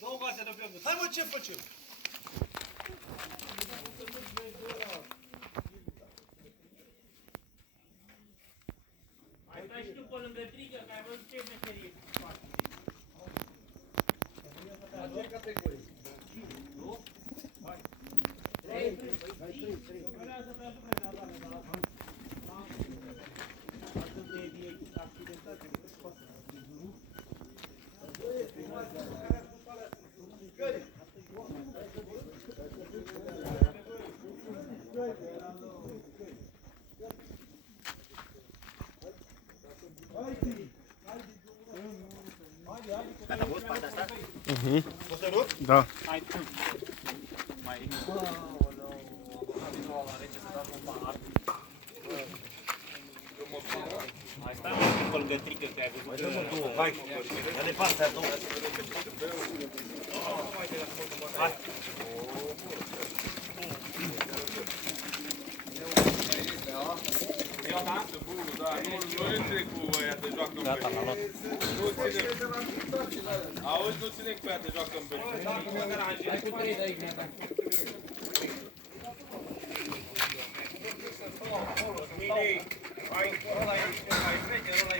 Două vase de pierdut. Hai mă, ce facem? Mai stai și tu pe lângă trigă, că ai văzut ce meserie faci. La ce categorii? Nu? Hai. 3. Vreau să te ajut pe Nadale, dar... Atât de accidentate, că scoate. Gata, boss, partea asta? Poți să rup? Da. Hai, tu. Mai ridic. Hai, stai mă, pe lângă trică, că ai văzut. Mai dă-mă două, hai. Ia-le partea două. Hai. Eu, da? Nu înțeleg cu ăia de joacă în Gata, l-am luat. Auzi, nu ține cu ăia de joacă în Hai cu 3 de aici, mi-a dat.